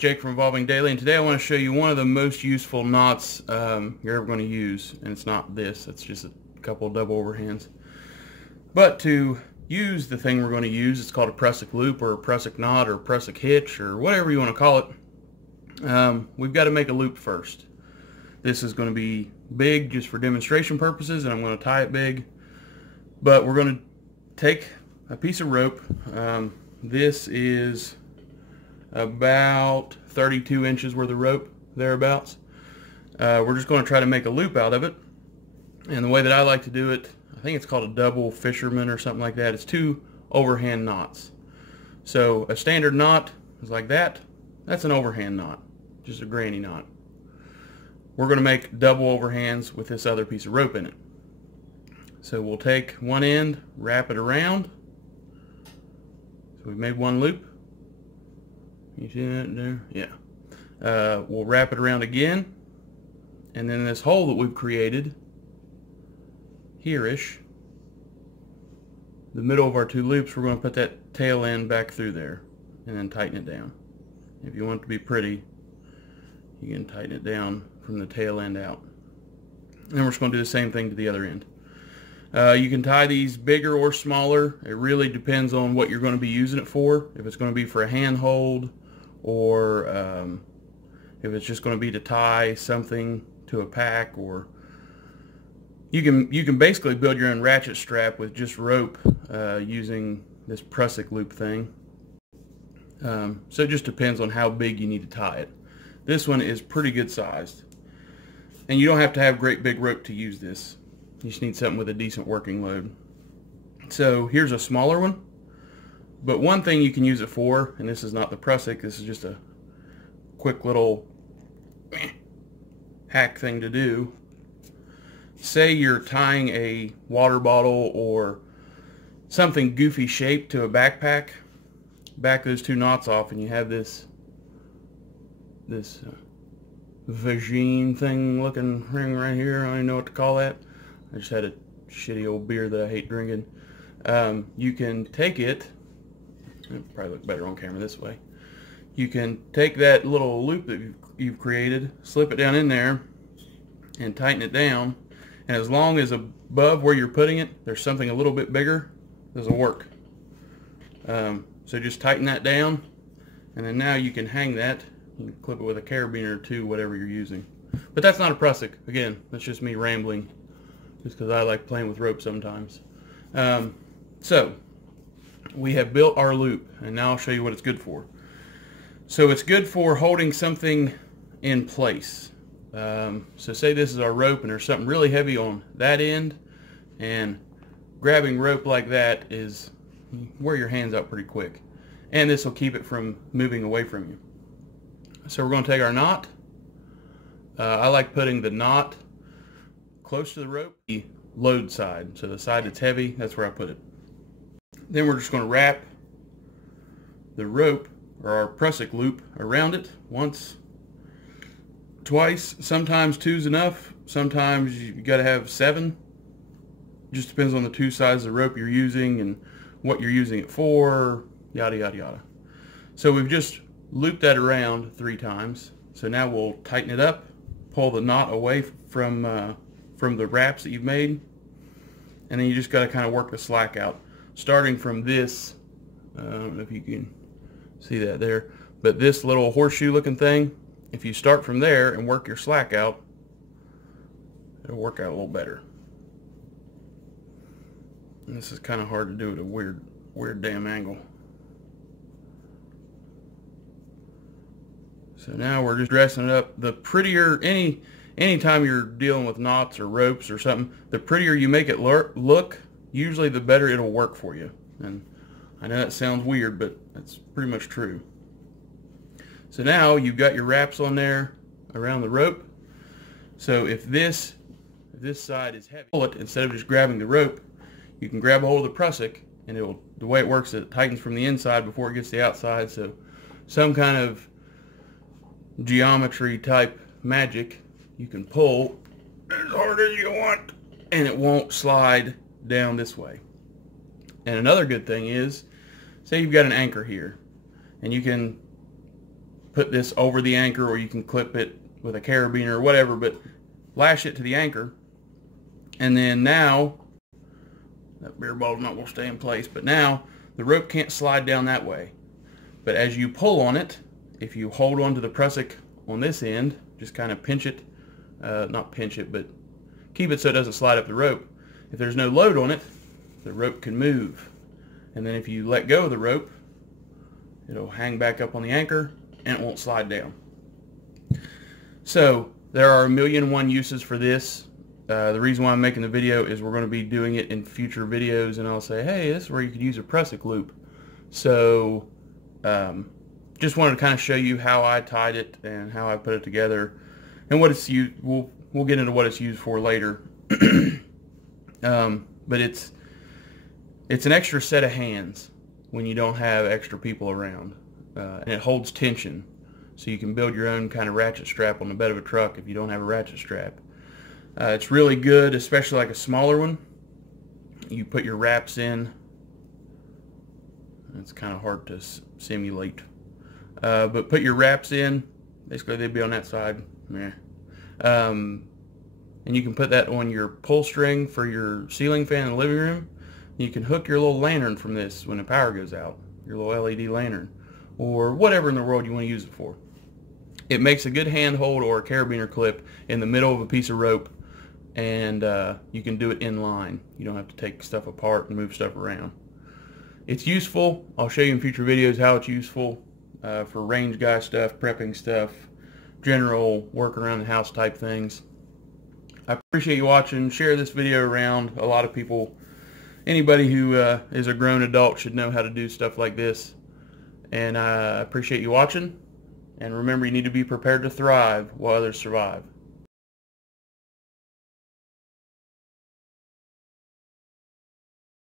Jake from Evolving Daily, and today I want to show you one of the most useful knots you're ever going to use, and it's not this, it's just a couple of double overhands. But to use the thing we're going to use, it's called a prusik loop or a prusik knot or a prusik hitch or whatever you want to call it. We've got to make a loop first. This is going to be big just for demonstration purposes, and I'm going to tie it big. But we're going to take a piece of rope. This is about 32 inches worth of rope, thereabouts. We're just going to try to make a loop out of it. And the way that I like to do it, I think it's called a double fisherman or something like that. It's 2 overhand knots. So a standard knot is like that. That's an overhand knot, just a granny knot. We're going to make double overhands with this other piece of rope in it. So we'll take one end, wrap it around. So we've made one loop. You see that there? Yeah. We'll wrap it around again, and then this hole that we've created here-ish, the middle of our 2 loops, we're going to put that tail end back through there and then tighten it down. If you want it to be pretty, you can tighten it down from the tail end out. And then we're just going to do the same thing to the other end. You can tie these bigger or smaller. It really depends on what you're going to be using it for. If it's going to be for a handhold, or if it's just going to be to tie something to a pack, or you can basically build your own ratchet strap with just rope using this prusik loop thing. So it just depends on how big you need to tie it. This one is pretty good sized, and you don't have to have great big rope to use this. You just need something with a decent working load. So here's a smaller one. But one thing you can use it for, and this is not the prusik, this is just a quick little hack thing to do. Say you're tying a water bottle or something goofy shaped to a backpack. Back those 2 knots off, and you have this vagine thing looking ring right here. I don't even know what to call that. I just had a shitty old beer that I hate drinking. You can take it. It'll probably look better on camera this way. You can take that little loop that you've created, slip it down in there, and tighten it down. And as long as above where you're putting it, there's something a little bit bigger, this will work. So just tighten that down, and then now you can hang that. You can clip it with a carabiner or 2, whatever you're using. But that's not a prusik. Again, that's just me rambling, just because I like playing with rope sometimes. So we have built our loop, and now I'll show you what it's good for. So it's good for holding something in place. So say this is our rope, and there's something really heavy on that end, and grabbing rope like that is wear your hands out pretty quick, and this will keep it from moving away from you. So we're going to take our knot. I like putting the knot close to the rope, the load side, so the side that's heavy, that's where I put it. Then we're just going to wrap the rope, or our prusik loop, around it once, twice. Sometimes 2's enough. Sometimes you got to have 7. Just depends on the 2 sizes of rope you're using and what you're using it for, yada yada yada. So we've just looped that around 3 times. So now we'll tighten it up, pull the knot away from the wraps that you've made, and then you just got to kind of work the slack out. Starting from this, I don't know if you can see that there, but this little horseshoe looking thing, if you start from there and work your slack out, it'll work out a little better. And this is kind of hard to do at a weird damn angle. So now we're just dressing it up. The prettier, anytime you're dealing with knots or ropes or something, the prettier you make it look, usually the better it'll work for you. And I know that sounds weird, but that's pretty much true. So now you've got your wraps on there around the rope. So if this side is heavy, pull it instead of just grabbing the rope, you can grab a hold of the prusik, and the way it works, it tightens from the inside before it gets to the outside. So some kind of geometry type magic, you can pull as hard as you want, and it won't slide down this way. And another good thing is, say you've got an anchor here, and you can put this over the anchor, or you can clip it with a carabiner or whatever, but lash it to the anchor. And then now, that beer bottle's not going to stay in place, but now the rope can't slide down that way. But as you pull on it, if you hold on to the prusik on this end, just kind of pinch it, not pinch it, but keep it so it doesn't slide up the rope. If there's no load on it, the rope can move. And then if you let go of the rope, it'll hang back up on the anchor and it won't slide down. So there are 1,000,001 uses for this. The reason why I'm making the video is we're going to be doing it in future videos, and I'll say, hey, this is where you could use a prusik loop. So just wanted to kind of show you how I tied it and how I put it together and what it's used. We'll get into what it's used for later. But it's an extra set of hands when you don't have extra people around, and it holds tension, so you can build your own kind of ratchet strap on the bed of a truck if you don't have a ratchet strap. It's really good, especially like a smaller one. You put your wraps in. It's kind of hard to simulate, but put your wraps in. Basically, they'd be on that side. Yeah. And you can put that on your pull string for your ceiling fan in the living room. You can hook your little lantern from this when the power goes out, your little LED lantern, or whatever in the world you want to use it for. It makes a good handhold or a carabiner clip in the middle of a piece of rope, and you can do it in line. You don't have to take stuff apart and move stuff around. It's useful. I'll show you in future videos how it's useful for range guy stuff, prepping stuff, general work around the house type things. I appreciate you watching. Share this video around. A lot of people, anybody who is a grown adult should know how to do stuff like this. And I appreciate you watching. And remember, you need to be prepared to thrive while others survive.